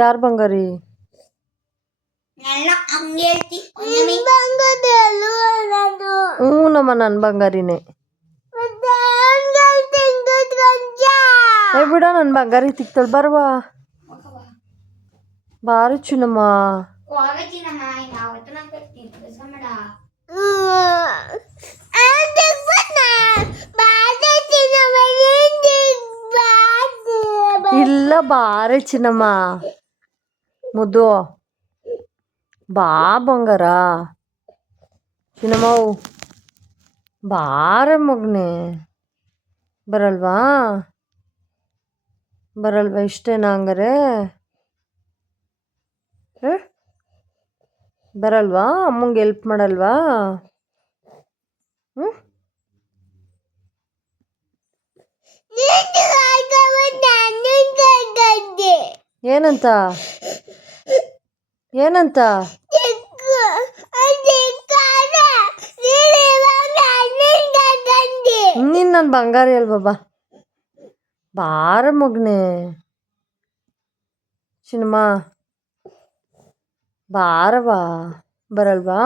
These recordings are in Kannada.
ಯಾರು ಬಂಗಾರಿ? ಹ್ಞೂ ನಮ್ಮ ನನ್ನ ಬಂಗಾರಿನೇ. ಏ ಬಿಡ ನನ್ನ ಬಂಗಾರಿ ತಿಕ್ತಾಳ ಬರವಾ ಬಾರಿ ಚಿನ್ನಮ್ಮ. ಇಲ್ಲ ಬಾರೆ ಚಿನ್ನಮ್ಮ ಮುದ್ದು ಬಾ ಬಂಗಾರ ಚಿನ್ನಮ್ಮ ಬಾರೆ ಮಗನೆ. ಬರಲ್ವಾ ಇಷ್ಟೇನಾ ಹಂಗಾರೆ? ಬರಲ್ವಾ ಅಮ್ಮಂಗೆ ಹೆಲ್ಪ್ ಮಾಡಲ್ವಾ? ಹ್ಞೂ ಏನಂತ ಏನಂತ? ನೀನು ನನ್ನ ಬಂಗಾರಿ ಅಲ್ವಾ ಬಾರ ಮಗನೆ ಚಿನ್ನಮ್ಮ ಬಾರವಾ. ಬರಲ್ವಾ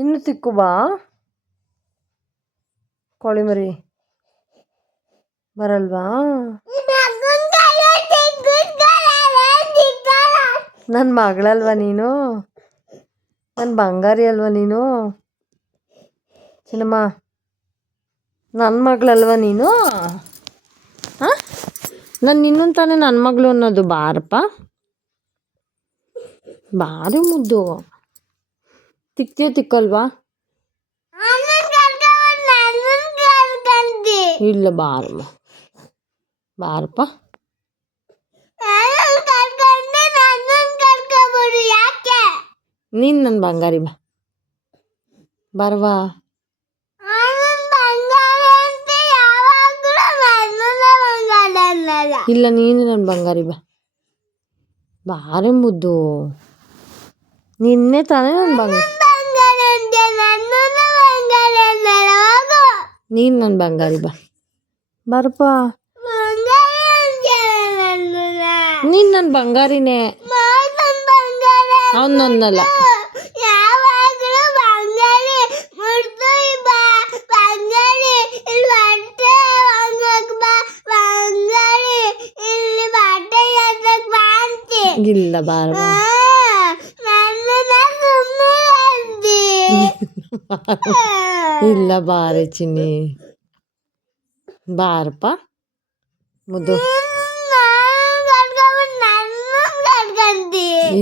ಇನ್ನು ತಿಕ್ಕು ಬಾ ಕೋಳಿ ಮರಿ. ಬರಲ್ವಾ ನನ್ನ ಮಗಳಲ್ವ ನೀನು? ನನ್ನ ಬಂಗಾರಿ ಅಲ್ವ ನೀನು ಚಿನ್ನಮ್ಮ? ನನ್ನ ಮಗಳಲ್ವ ನೀನು? ಹಾಂ ನಾನು ನಿನ್ನನ್ನು ತಾನೇ ನನ್ನ ಮಗಳು ಅನ್ನೋದು. ಬಾರಪ್ಪ ಬಾರಿ ಮುದ್ದು. ತಿಕ್ಕಲ್ವಾ? ಇಲ್ಲ ಬಾರಮ್ಮ ಬಾರಪ್ಪ. ನೀನು ನನ್ನ ಬಂಗಾರಿ ಬಾ ಬರವಾ. ಇಲ್ಲ ನೀನು ನನ್ನ ಬಂಗಾರಿ ಬಾ ಬಾರಿ ಮುದ್ದು. ನಿನ್ನೆ ತಾನೇ ನನ್ನ ಬಂಗಾರಿ. ನೀನು ನನ್ನ ಬಂಗಾರಿ ಬಾ ಬರಪ್ಪ. ನೀನು ನನ್ನ ಬಂಗಾರಿನೇ. ಅವನೊಂದಲ್ಲ ಇಲ್ಲ ಬಾರ ಇಲ್ಲ ಬಾರೆ ಚಿನ್ನಿ ಬಾರಪ್ಪ ಮುದ್ದು.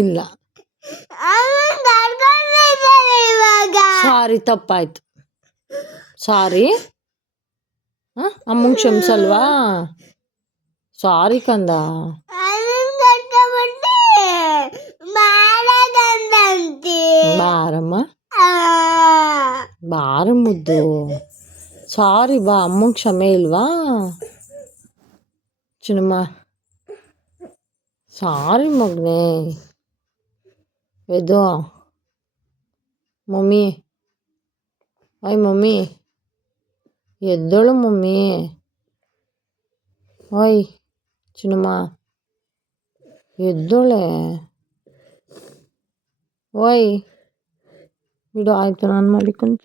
ಇಲ್ಲ ಸಾರಿ ತಪ್ಪಾಯ್ತು ಸಾರಿ. ಅಮ್ಮಂಗೆ ಕ್ಷಮಿಸಲ್ವಾ? ಸಾರಿ ಕಂದ. ಬಾರಮ್ಮ ಬಾರ ಮುದ್ದು. ಸಾರಿ ಬಾ ಅಮ್ಮಂಗೆ ಕ್ಷಮೆ ಇಲ್ವಾ ಚಿನ್ನಮ್ಮ? ಸಾರಿ ಮಗನೇ. ಇದು ಮಮ್ಮಿ ಓಯ್ ಮಮ್ಮಿ ಎದ್ದೋಳು ಮಮ್ಮಿ. ಓಯ್ ಚಿನ್ನಮ್ಮ ಎದ್ದೋಳೆ. ಓಯ್ ಬಿಡು ಆಯಿತು ನಾನು ಮಾಡಿಕೊಂಡು